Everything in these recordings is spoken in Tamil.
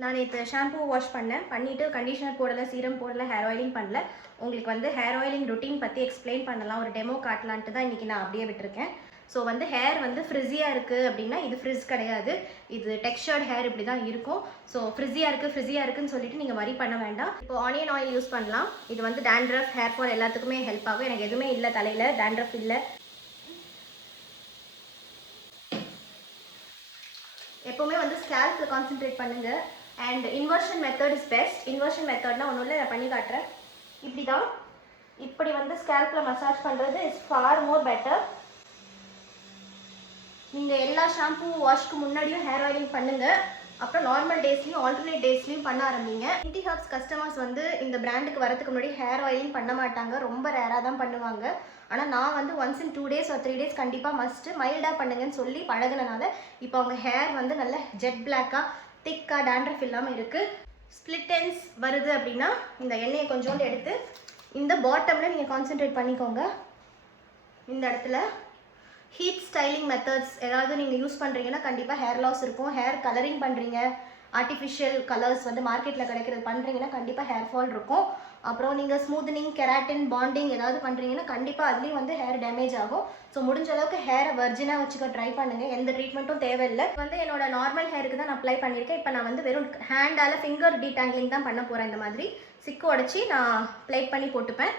நான் நேற்று ஷாம்பூ வாஷ் பண்ணிவிட்டு கண்டிஷனர் போடலை, சீரம் போடலை, ஹேர் ஆயிலிங் பண்ணல. உங்களுக்கு வந்து ஹேர் ஆயிலிங் ரொட்டீன் பற்றி எக்ஸ்பிளைன் பண்ணலாம், ஒரு டெமோ காட்டலான்ட்டு தான் இன்றைக்கி நான் அப்படியே விட்டுருக்கேன். ஸோ வந்து ஹேர் வந்து ஃப்ரிஸியாக இருக்குது அப்படின்னா இது ஃப்ரிஸ் கிடையாது, இது டெக்ஸ்சர்ட் ஹேர் இப்படி தான் இருக்கும். ஸோ ஃப்ரிஸியாக இருக்குன்னு சொல்லிட்டு நீங்கள் வரி பண்ண வேண்டாம். இப்போ ஆனியன் ஆயில் யூஸ் பண்ணலாம். இது வந்து டேண்ட்ரஃப், ஹேர் ஃபால் எல்லாத்துக்குமே ஹெல்ப் ஆகும். எனக்கு எதுவுமே இல்லை, தலையில் டேண்ட்ரஃப் இல்லை. எப்போவுமே வந்து ஸ்கேல்பில் கான்சென்ட்ரேட் பண்ணுங்கள். And inversion method is best. Inversion மெத்தட்னா ஒன்றும் இல்லை, நான் பண்ணி காட்டுறேன். இப்படி தான், இப்படி வந்து ஸ்கேல்பில் மசாஜ் பண்ணுறது இஸ் ஃபார் மோர் பெட்டர். நீங்கள் எல்லா ஷாம்பூ வாஷ்க்கு முன்னாடியும் ஹேர் ஆயிலிங் பண்ணுங்கள். அப்புறம் நார்மல் டேஸ்லையும் ஆல்டர்னேட் டேஸ்லையும் பண்ண ஆரம்பிங்க. இன்டி ஹர்ப்ஸ் கஸ்டமர்ஸ் வந்து இந்த பிராண்டுக்கு வரதுக்கு முன்னாடி ஹேர் ஆயிலிங் பண்ண மாட்டாங்க, ரொம்ப ரேராக தான் பண்ணுவாங்க. ஆனால் நான் வந்து once in 2 days or 3 days கண்டிப்பாக மஸ்ட்டு மைல்டாக பண்ணுங்கன்னு சொல்லி பழகினனால இப்போ அவங்க ஹேர் வந்து நல்ல ஜெட் பிளாக்காக திக்காக டேண்ட்ரஃப் இல்லாமல் இருக்குது. ஸ்ப்ளிட் எண்ட்ஸ் வருது அப்படின்னா இந்த எண்ணெயை கொஞ்சோண்டு எடுத்து இந்த பாட்டமில் நீங்கள் கான்சென்ட்ரேட் பண்ணிக்கோங்க. இந்த இடத்துல ஹீட் ஸ்டைலிங் மெத்தட்ஸ் ஏதாவது நீங்கள் யூஸ் பண்ணுறீங்கன்னா கண்டிப்பாக ஹேர் லாஸ் இருக்கும். ஹேர் கலரிங் பண்ணுறீங்க, ஆர்டிஃபிஷியல் கலர்ஸ் வந்து மார்க்கெட்டில் கிடைக்கிறது பண்ணுறீங்கன்னா கண்டிப்பாக ஹேர் ஃபால் இருக்கும். அப்புறம் நீங்கள் ஸ்மூத்னிங், கெராட்டின், பாண்டிங் ஏதாவது பண்ணுறீங்கன்னா கண்டிப்பாக அதுலேயும் வந்து ஹேர் டேமேஜ் ஆகும். ஸோ முடிஞ்ச அளவுக்கு ஹேரை வர்ஜினாக வச்சுக்க ட்ரை பண்ணுங்கள். எந்த ட்ரீட்மெண்ட்டும் தேவையில்லை. வந்து என்னோட நார்மல் ஹேருக்கு தான் நான் அப்ளை பண்ணியிருக்கேன். இப்போ நான் வந்து வெறும் ஹேண்டால் ஃபிங்கர் டீடாங்கிளிங் தான் பண்ண போகிறேன். இந்த மாதிரி சிக்கு உடச்சி நான் பிளேட் பண்ணி போட்டுப்பேன்.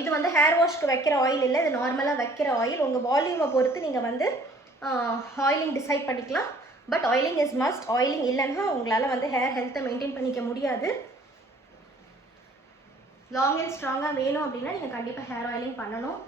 இது வந்து ஹேர் வாஷ்க்கு வைக்கிற ஆயில் இல்லை, இது நார்மலாக வைக்கிற ஆயில். உங்கள் வால்யூமை பொறுத்து நீங்கள் வந்து ஆயிலிங் டிசைட் பண்ணிக்கலாம். But oiling is must. Oiling இல்லைன்னா உங்களால் வந்து ஹேர் ஹெல்த்தை மெயின்டைன் பண்ணிக்க முடியாது. லாங் அண்ட் ஸ்ட்ராங்காக வேணும் அப்படின்னா நீங்கள் கண்டிப்பாக ஹேர் ஆயிலிங் பண்ணணும்.